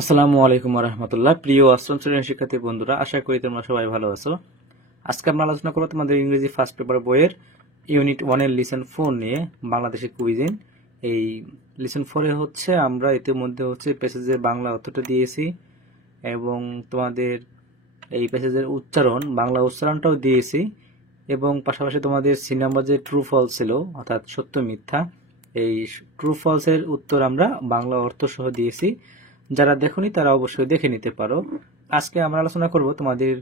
আসসালামু আলাইকুম রহমতুল্লাহ। প্রিয় অষ্টম শ্রেণীর শিক্ষার্থী বন্ধুরা, আশা করি তোমরা সবাই ভালো আছো। আজকে আমরা আলোচনা করবো তোমাদের ইংরেজি ফার্স্ট পেপার বইয়ের ইউনিট 1-এর লিসন 4 নিয়ে, বাংলাদেশি কুইজিন। এই লিসন 4-এ হচ্ছে আমরা ইতিমধ্যে হচ্ছে প্যাসেজের বাংলা অর্থটা দিয়েছি এবং তোমাদের এই প্যাসেজের উচ্চারণ, বাংলা উচ্চারণটাও দিয়েছি এবং পাশাপাশি তোমাদের সি নাম্বার যে ট্রু ফলস ছিল, অর্থাৎ সত্য মিথ্যা, এই ট্রু ফলসের উত্তর আমরা বাংলা অর্থ সহ দিয়েছি। যারা দেখোনি তারা অবশ্যই দেখে নিতে পারো। আজকে আমরা আলোচনা করব তোমাদের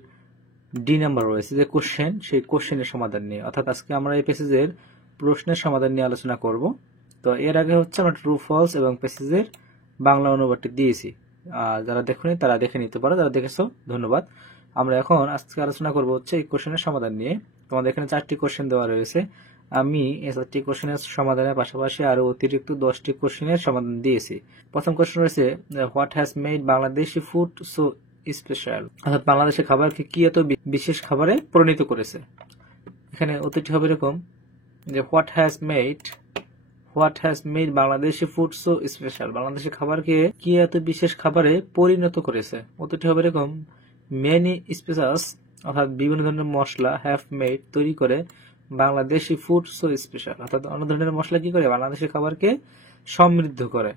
ডি নাম্বার রয়েছে যে কোশ্চেন, সেই কোশ্চেনের সমাধান নিয়ে, অর্থাৎ আজকে আমরা এই প্যাসেজের প্রশ্নের সমাধান নিয়ে আলোচনা করব। তো এর আগে হচ্ছে আমরা ট্রু ফলস এবং প্যাসেজের বাংলা অনুবাদটি দিয়েছি। যারা দেখোনি তারা দেখে নিতে পারো, যারা দেখেছো ধন্যবাদ। আমরা এখন আজকে আলোচনা করব হচ্ছে এই কোশ্চেনের সমাধান নিয়ে। তোমাদের এখানে 4টি কোশ্চেন দেওয়া রয়েছে। আমি এই 4টি কোশ্চেনের সমাধানের পাশাপাশি আরো অতিরিক্ত 10টি কোশ্চেনের সমাধান দিয়েছি। প্রথম কোশ্চেন রয়েছে, what has made Bangladeshi food so special, অর্থাৎ বাংলাদেশের খাবারকে কি এত বিশেষ খাবারে পরিণত করেছে। এখানে উত্তরটি হবে এরকম যে what has made Bangladeshi food so special, বাংলাদেশের খাবারকে কি এত বিশেষ খাবারে পরিণত করেছে। উত্তরটি হবে এরকম, মেনি স্পেসাস, অর্থাৎ বিভিন্ন ধরনের মশলা, হ্যাভ মেড তৈরি করে বাংলাদেশি ফুড সো স্পেশাল, অর্থাৎ অন্য ধরনের মশলা কি করে বাংলাদেশের খাবারকে সমৃদ্ধ করে।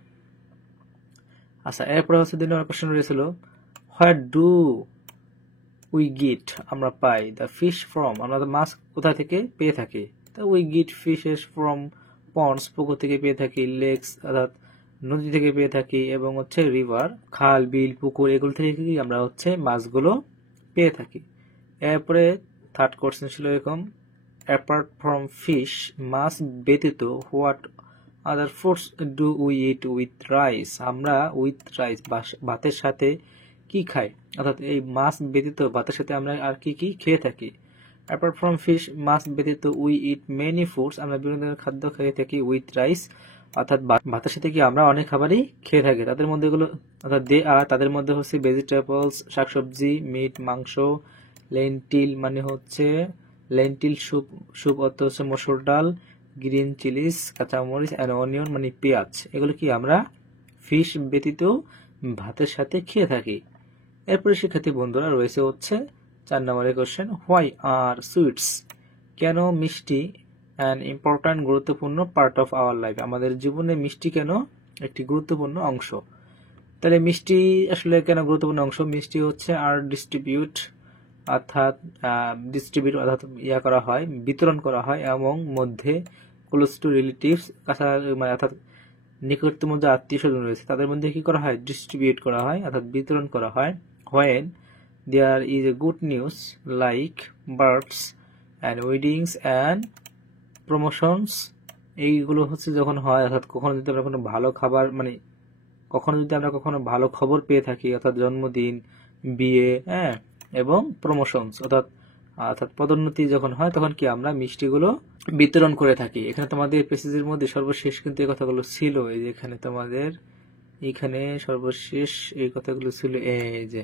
আচ্ছা, এরপরে হচ্ছে 2 নম্বর কোশ্চেন রয়েছিল, হোয়াট ডু উই গিট, আমরা পাই, দ্য ফিশ ফ্রম, আমরা মাছ কোথা থেকে পেয়ে থাকি। উই গিট ফিশেস ফ্রম পন্ডস, পুকুর থেকে পেয়ে থাকি, লেকস অর্থাৎ নদী থেকে পেয়ে থাকি, এবং হচ্ছে রিভার, খাল বিল পুকুর, এগুলো থেকে কি আমরা হচ্ছে মাছগুলো পেয়ে থাকি। এরপরে থার্ড কোশ্চেন ছিল এরকম, অ্যাপার্ট ফ্রম ফিশ, মাছ ব্যতীত, what other foods do we it with rice, আমরা উইথ রাইস ভাতের সাথে কি খাই, অর্থাৎ এই মাছ ব্যতীত ভাতের সাথে আমরা আর কি কি খেয়ে থাকি। অ্যাপার্ট ফ্রম ফিশ, মাছ ব্যতীত, উই ইট মেনি ফুডস, আমরা বিভিন্ন ধরনের খাদ্য খেয়ে থাকি, উইথ রাইস অর্থাৎ ভাতের সাথে কি আমরা অনেক খাবারই খেয়ে থাকি। তাদের মধ্যে এগুলো অর্থাৎ দে আর, তাদের মধ্যে হচ্ছে ভেজিটেবলস শাকসবজি, মিট মাংস, লেন্টিল মানে হচ্ছে লেন্টিল স্যুপ, স্যুপ অর্থ হচ্ছে মসুর ডাল, গ্রিন চিলিস কাঁচামরিচ, অ্যান্ড অনিয়ন মানে পেঁয়াজ, এগুলো কি আমরা ফিশ ব্যতীত ভাতের সাথে খেয়ে থাকি। এরপরে শিক্ষার্থী বন্ধুরা রয়েছে হচ্ছে 4 নম্বরের কোশ্চেন, হোয়াই আর সুইটস, কেন মিষ্টি অ্যান ইম্পর্ট্যান্ট গুরুত্বপূর্ণ পার্ট অফ আওয়ার লাইফ, আমাদের জীবনে মিষ্টি কেন একটি গুরুত্বপূর্ণ অংশ। তাহলে মিষ্টি আসলে কেন গুরুত্বপূর্ণ অংশ, মিষ্টি হচ্ছে আর ডিস্ট্রিবিউট অর্থাৎ করা হয়, বিতরণ করা হয়, এবং মধ্যে ক্লোজ টু রিলেটিভস, মানে অর্থাৎ নিকটতম যে আত্মীয় স্বজন রয়েছে তাদের মধ্যে কি করা হয়, ডিস্ট্রিবিউট করা হয় অর্থাৎ বিতরণ করা হয়। When there is a good news like births and weddings and promotions, এইগুলো হচ্ছে যখন হয়, অর্থাৎ কখনো যদি আমরা কোনো ভালো খাবার মানে কখনো ভালো খবর পেয়ে থাকি, অর্থাৎ জন্মদিন, বিয়ে, হ্যাঁ, এবং প্রমোশনস অর্থাৎ পদোন্নতি যখন হয় তখন কি আমরা মিষ্টিগুলো বিতরণ করে থাকি। এখানে তোমাদের পেসেজের মধ্যে সর্বশেষ কিন্তু এই কথাগুলো ছিল, এই যে এখানে তোমাদের এখানে সর্বশেষ এই কথাগুলো ছিল, এই যে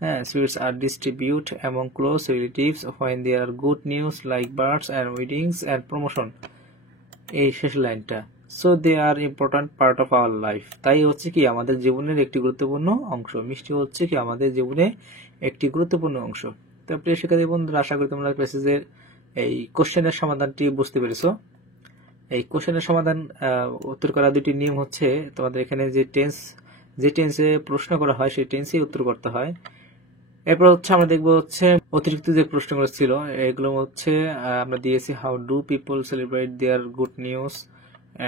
হ্যাঁ, sweets R distribute among close relatives when there are good news like births and weddings and promotion, এই শেষ লাইনটা, so they are important part of our life, তাই হচ্ছে কি আমাদের জীবনের একটি গুরুত্বপূর্ণ অংশ, মিষ্টি হচ্ছে কি আমাদের জীবনে একটি গুরুত্বপূর্ণ অংশ। তো প্রিয় শিক্ষার্থী বন্ধুরা, আশা করি তোমরা প্যাসেজের এই কোশ্চেনের সমাধানটি বুঝতে পেরেছো। এই কোশ্চেনের সমাধান উত্তর করার 2টি নিয়ম হচ্ছে, তোমাদের এখানে যে টেন্সে প্রশ্ন করা হয় সেই টেন্সেই উত্তর করতে হয়। এরপর হচ্ছে আমরা দেখবো হচ্ছে অতিরিক্ত যে প্রশ্নগুলো ছিল এগুলো হচ্ছে আমরা দিয়েছি, how do people celebrate their good news.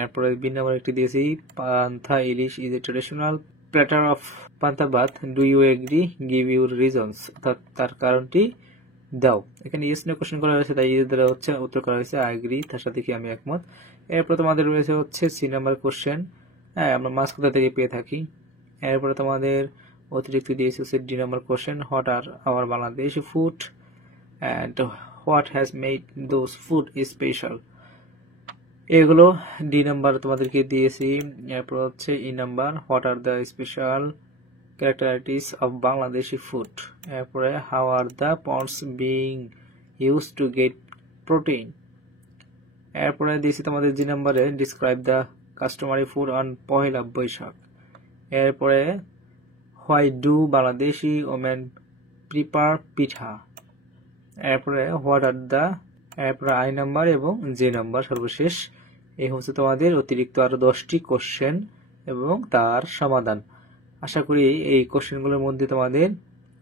এরপরে বি নাম্বার একটি দিয়েছি, panta ilish is a traditional platter of panta bhat, do you agree, give your reasons, অর্থাৎ তার কারণটি দাও। এখানে ইয়েস নো কোশ্চেন করা হয়েছে, তাই ইয়েস দ্বারা হচ্ছে উত্তর করা হয়েছে আই এগ্রি, তার সাথে কি আমি একমত। এরপর তোমাদের রয়েছে হচ্ছে সি নাম্বার কোশ্চেন, হ্যাঁ, আমরা মাছ কোথা থেকে পেয়ে থাকি। এরপরে তোমাদের অতিরিক্ত দিয়েছে হচ্ছে D number question, what are our Bangladeshi food and what has made those food special, এগুলো ডি নাম্বার তোমাদেরকে দিয়েছি। এরপর হচ্ছে E number, what are the special characteristics of Bangladeshi food. এরপরে how are the ponds being use to get protein. এরপরে দিয়েছি তোমাদের G নাম্বারে, describe the customary food on Pohela Boishakh. এরপরে why do Bangladeshi women prepare pitha. এরপরে হোয়াট আর দ্য, এরপরে I number এবং J number সর্বশেষ। এই হচ্ছে তোমাদের অতিরিক্ত আরো 10টি কোশ্চেন এবং তার সমাধান। আশা করি এই কোশ্চেনগুলোর মধ্যে তোমাদের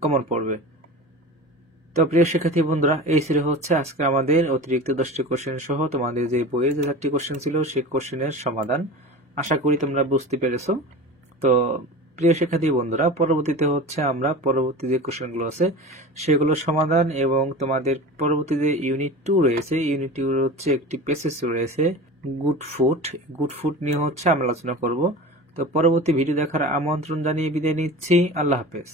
কমন পড়বে। তো প্রিয় শিক্ষার্থী বন্ধুরা, এই ছিল হচ্ছে আজকে আমাদের অতিরিক্ত 10টি কোশ্চেন সহ তোমাদের যে বইয়ের যে 4টি কোশ্চেন ছিল সেই কোশ্চেনের সমাধান। আশা করি তোমরা বুঝতে পেরেছো। তো প্রিয় শিক্ষার্থী বন্ধুরা, পরবর্তীতে হচ্ছে আমরা পরবর্তী যে কোশ্চেনগুলো আছে সেগুলোর সমাধান এবং তোমাদের পরবর্তী যে ইউনিট 2 রয়েছে, ইউনিট 2 হচ্ছে একটি প্যাসেজ রয়েছে গুড ফুড নিয়ে হচ্ছে আমরা আলোচনা করব। তো পরবর্তী ভিডিও দেখার আমন্ত্রণ জানিয়ে বিদায় নিচ্ছি। আল্লাহ হাফেজ।